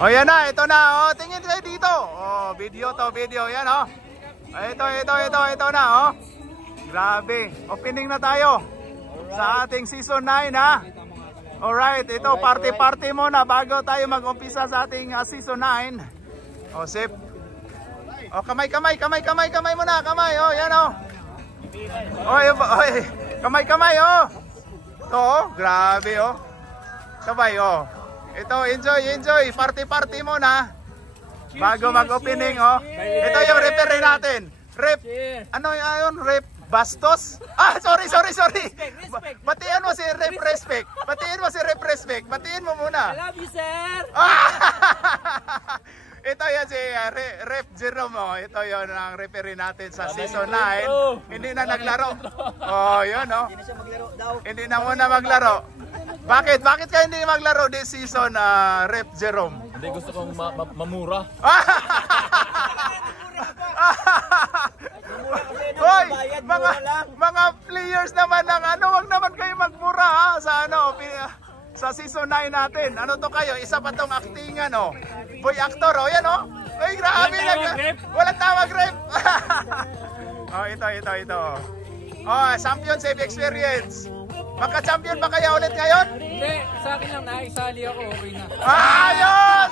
O yan na, ito na. O, tingin kayo dito. O, video to, video. Yan o. Ito na o. Grabe. Opening na tayo sa ating season 9 ha. Alright, ito party muna bago tayo mag-umpisa sa ating season 9. O, sip. O, kamay muna, kamay. O, yan o. Oy, kamay o. Ito o, grabe o. Sabay o. Ito, enjoy. Party muna. Bago mag-opening o. Ito yung referee natin. Rep, ano yun? Rep Bastos? Ah, sorry. Batiin mo si Rep Respect. Batiin mo muna. I love you, sir. Ito yan si Rep Jerome. Oh. Ito yon ang referee natin sa season 9. Hindi na naglaro. Oh, yun oh. Hindi na muna maglaro. Bakit kayo hindi maglaro this season, Rep Jerome? Hindi, gusto kong mamura. Hoy, mga players naman ng ano, wag naman kayo magmura ha, sa ano, sa season 9 natin. Ano to kayo? Isa pa tong actingan oh. Boy actor oh, yan oh. Ay, grabe walang tawag rep. Oh, ito. Oh, championship experience. Magka-champion ba kaya ulit ngayon? Hindi, sa akin lang naisali ako, okay na. Ayos!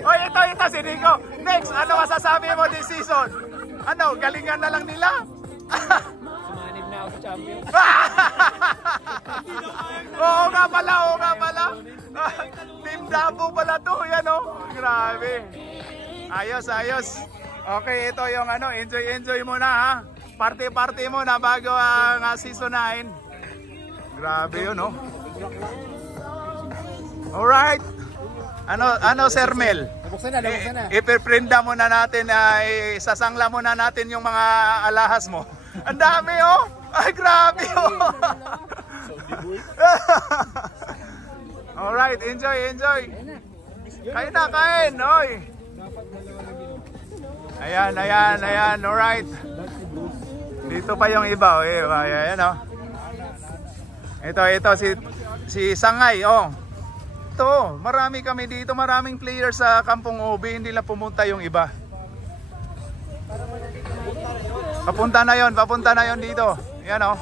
Oy, ito si Nico. Next, ano masasabi mo this season? Ano, galingan na lang nila? Sumanib na ako sa champion. Oo nga pala. Team Dabo pala to, yan oh. Grabe. Ayos. Okay, ito yung ano, enjoy muna ha. Party muna bago ang season 9. Grabe yun oh. Alright. Ano Sir Mel? Nabuksan na. Ipiprinda muna natin, isasangla muna natin yung mga alahas mo. Ang dami oh. Ay, grabe oh. Alright, enjoy. Kain. Oy. Ayan. Alright. Dito pa yung iba oh. Ayan oh. Ito si Sangay oh. Ito, marami kami dito, maraming players sa Kampong OB, hindi lang pumunta yung iba. Papunta na yon dito. Yan oh.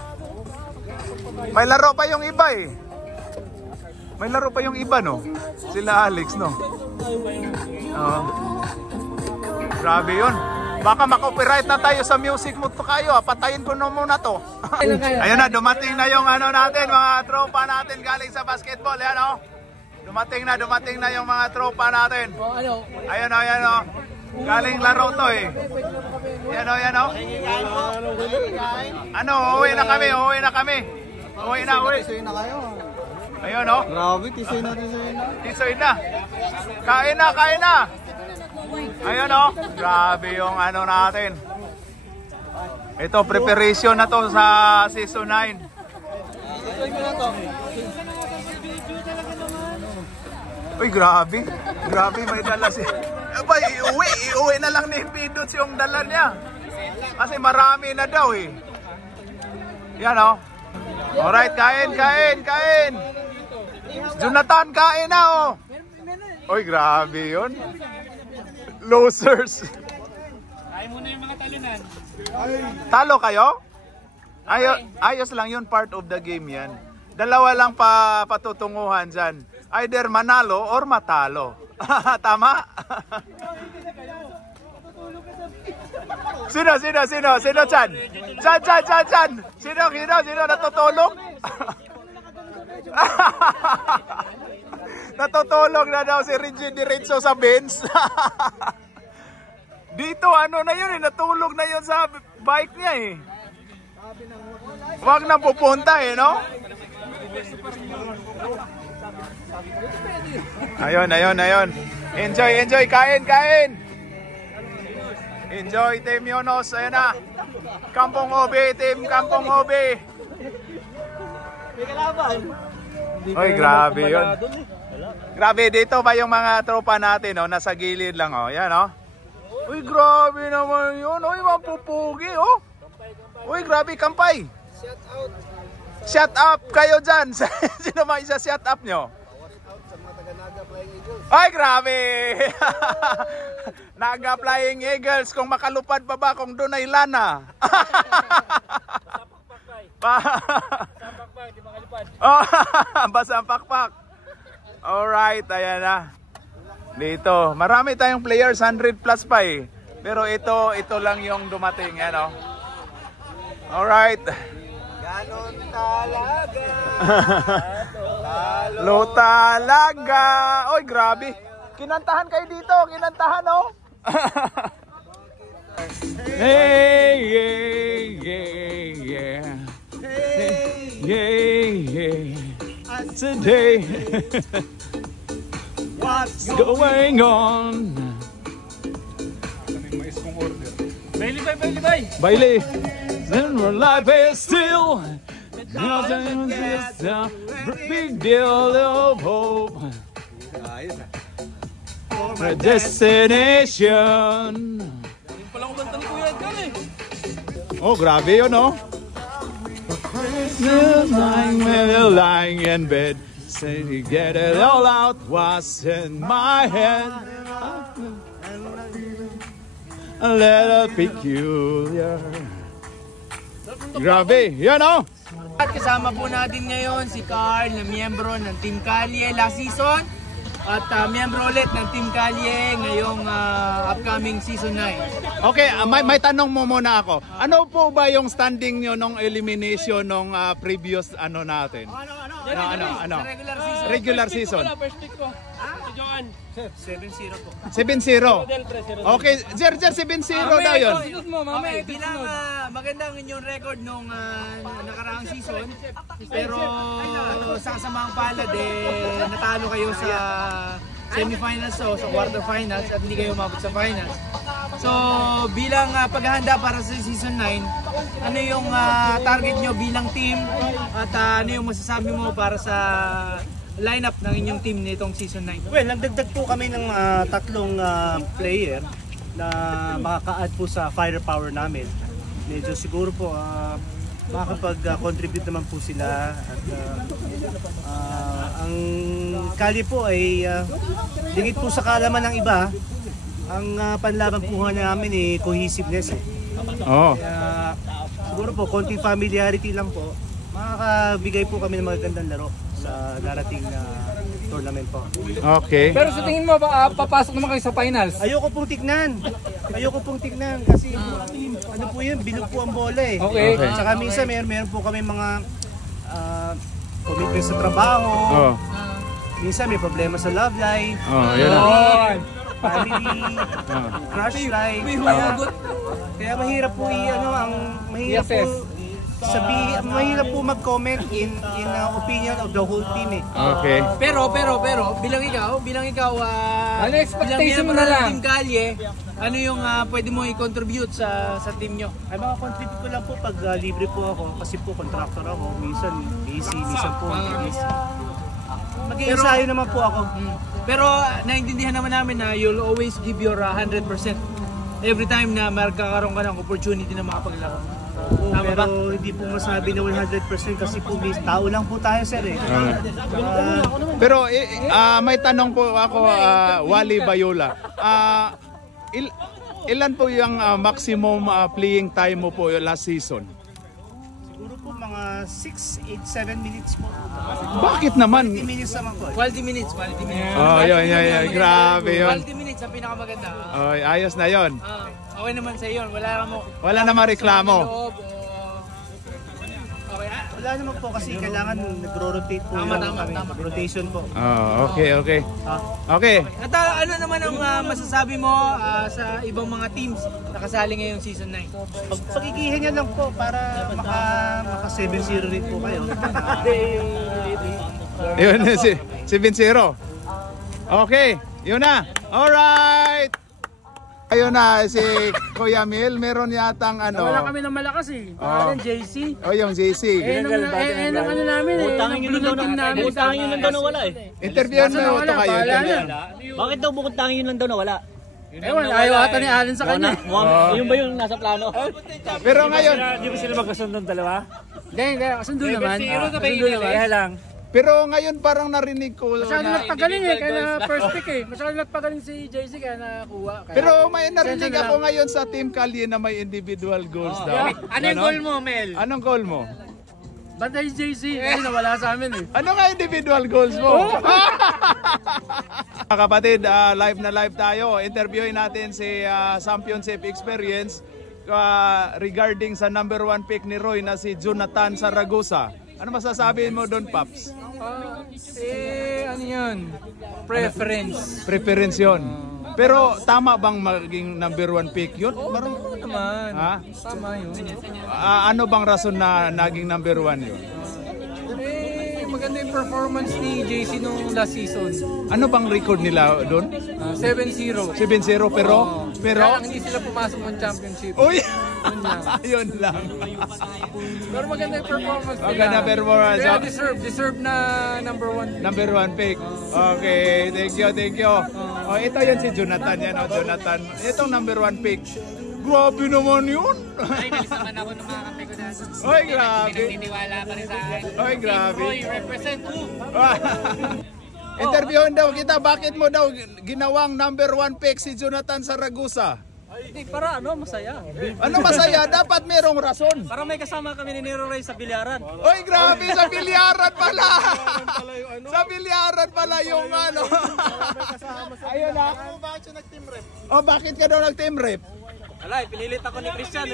May laro pa yung iba eh. May laro pa yung iba no. Sila Alex no. Oh. Grabe yun. Baka makopyright na tayo sa music mo to kayo. Patayin ko na muna to. Ayun na, dumating na yung ano natin, mga tropa natin galing sa basketball. Yan oh. Dumating na yung mga tropa natin. Ayun oh. Galing laro to eh. Yan oh. Ano, uwi na kami. Uwi na kayo. Ayun oh. Grabe, Tisoy na. Kain na. Ayun oh. Grabe yung ano natin. Ito, preparation na to sa season 9. Uy, grabe may dala si... Abay, iuwi na lang ni Pidots yung dala niya. Kasi marami na daw eh. Yan oh. Alright, kain. Jonathan, kain na oh. Uy, grabe yun. Losers. Kain muna yung mga talunan. Talo kayo? Ayos lang yun, part of the game yan. Dalawa lang patutunguhan dyan. Either manalo or matalo. Tama? Sino, Chan? Chan. Sino natutulog? Natutulog na daw si Reggie diretso sa bench. Dito ano na yun eh, natulog na yun sa bike niya eh. Huwag na pupunta eh, no? Ayun. Enjoy, kain. Enjoy, Team Yonos. Ayan na. Kampong OB, Team Kampong OB. Oy, grabe yun. Grabe, dito ba yung mga tropa natin, oh, nasa gilid lang, oh. Yan, oh. Uy, grabe naman yun. Uy, mapupugi, oh. Uy, grabe, kampay. Shut up kayo dyan. Sino mga isa-shut up nyo? Ay, grabe! Naga Flying Eagles, kung makalupad pa ba kung doon ay lana? Pakpak, di makalipad. Oh, basta ang pakpak. Alright, ayan na. Dito, marami tayong players, 100 plus pa eh. Pero ito lang yung dumating, ano. Alright. Ganon talaga. Lo talaga. Oy, grabe. Kinantahan kayo dito, kinantahan oh. Hey, yeah, yeah, yeah. Hey, yeah, yeah. Today, what's going on? Bailey, bay. Bailey, then our life is still nothing is a big deal of hope. A destination. Palang kumanta ni Kuya Edgar eh. Oh, grabe yun, oh. Lying in bed, say to get it all out, what's in my head. A little peculiar. Grabe, yan oh. At kasama po natin ngayon si Carl na miyembro ng Team Kalye last season at miyembro ulit ng Team Kalye ngayong upcoming season 9. Okay, may tanong mo muna ako. Ano po ba yung standing nyo nung elimination nung previous ano natin? Ano? Regular season. First pick ko. Si Joan. 7-0 po. 7-0. Okay, Jer 7-0 daw yun. Okay, bilang magandang inyong record nung nakaraang season, pero sa kasamang palad natalo kayo sa semifinals o sa quarterfinals at hindi kayo umabot sa finals. So bilang paghahanda para sa season 9, ano yung target nyo bilang team at ano yung masasabi mo para sa lineup ng inyong team nitong season 9? Well, nagdagdag po kami ng tatlong player na makaka-add po sa firepower namin. Medyo siguro po makakapag-contribute naman po sila at ang Kalye po ay dingit po sa kaalaman ng iba. Ang panlaban po namin ay cohesiveness eh. Oh. Kaya siguro po konting familiarity lang po, makakabigay po kami ng magagandang laro sa darating na tournament po. Okay. Pero sa tingin mo ba papasok naman kayo sa finals? Ayoko pong tignan kasi ano po yun, bilog po ang bola eh. Okay. Tsaka minsan meron po kami mga commitment sa trabaho. Oh. Minsan may problema sa love life, Oh, yun. family, crush life. Kaya mahirap po mahirap po mag-comment in opinion of the whole team eh. Okay. Pero bilang ikaw Ano expectation mo bilang na miyembro ng lang? Team Kalye, ano yung pwede mo i-contribute sa team nyo? Ay makakontribute ko lang po pag libre po ako kasi po contractor ako. Minsan busy, minsan po hindi busy. Mag-iensayo naman po ako. Pero naintindihan naman namin na you'll always give your 100% every time na magkakaroon ka ng opportunity na makapaglaro. Tama Pero ba? hindi po masabi na 100% kasi po tao lang po tayo sir eh. Pero may tanong po ako, Wally Bayola. Ilan po yung maximum playing time mo po last season? Siguro po mga 6, 8, 7 minutes po. Bakit naman? 20 minutes naman po. Quality minutes. Oh, yun. Grabe yun. Quality minutes ang pinakamaganda. Oh, ayos na yun. Okay naman sa iyo. Wala namang reklamo. Okay. Wala naman po kasi kailangan nagro-rotate po Tama. rotation po. Oh, okay. Okay. At ano naman ang masasabi mo sa ibang mga teams na kasali ngayong season 9? Pagigihin niya lang po para maka 7-0 rin po kayo. Yun, 7-0. Okay, yun na. Alright. Ayun na, si Kuya Mil, meron yatang ano. Wala kami ng malakas eh. Pangalan JC. Oh, yung JC. Nang ano namin eh. Utangin yun lang daw na utangin yun lang daw na wala eh. Interview mo ito kayo. Wala na. Bakit daw bukod tangin yun lang daw na wala? Ewan, ayaw ata ni Allen sa kanya. Yung ba yung nasa plano? Pero ngayon, Di ba sila magkasundo dalawa? Hindi, kasundo naman. Kasundo naman. Kaya lang. pero ngayon parang narinig ko Masyado na, nagpagaling kaya na first pick Masyado nagpagaling si JC kaya nakuha. Kaya, pero may narinig Sensya na ako lang. ngayon sa Team Kalye na may individual goals daw. Ano yung goal mo, Mel? Anong goal mo? Bantay si JC, kasi nawala sa amin Ano nga individual goals mo? Mga kapatid, live na live tayo. Interviewin natin si Championship Experience regarding sa number 1 pick ni Roy na si Jonathan Zaragoza. Ano masasabi mo doon, Paps? ano yun? Preference. Preference yun. Pero tama bang maging number 1 pick yun? Oo naman. Ha? Tama yun. Ano bang rason na naging number 1 yun? Maganda yung performance ni JC nung last season. Ano bang record nila doon? 7-0. 7-0 pero hindi sila pumasok ng championship. uy! Yun lang. Pero maganda yung performance nila. Maganda performance. Kaya deserve na number 1. Number 1 pick. Okay, thank you. Oh, ito yan si Jonathan yan, Jonathan. Itong number 1 pick. Grabe naman yun. Ay, nalis naman ako ng mga kape ko na. Oy, grabe. Pinaniniwala pa rin sa akin. Oy, grabe. Roy, represent who? Interviewin daw kita, bakit mo daw ginawang number 1 pick si Jonathan Zaragoza? Para masaya. Ano masaya? Dapat merong rason. Para may kasama kami ni Nero Ray sa bilyaran. Oy, grabe, sa bilyaran pala. Sa bilyaran pala yung ano. Ayun na. Bakit siya nag-team rep? Oh, bakit ka daw nag-team rep? Alay, pinilit ako ni Christian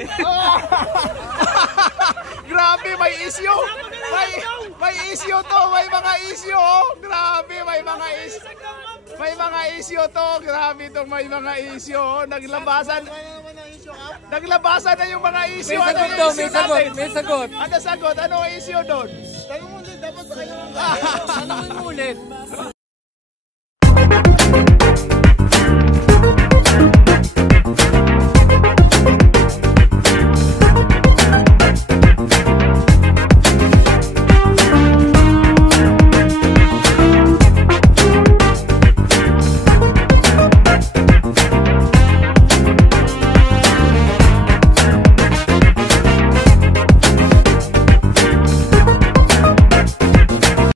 Grabe, may issue. May issue to, may mga issue. Oh. Grabe, may mga issue. May mga issue to. Grabe tong may mga issue. Oh. Naglabasan na yung mga issue. May sagot daw, may sagot, may sagot. Ano sagot? Ano issue doon? Tanongin mo ulit.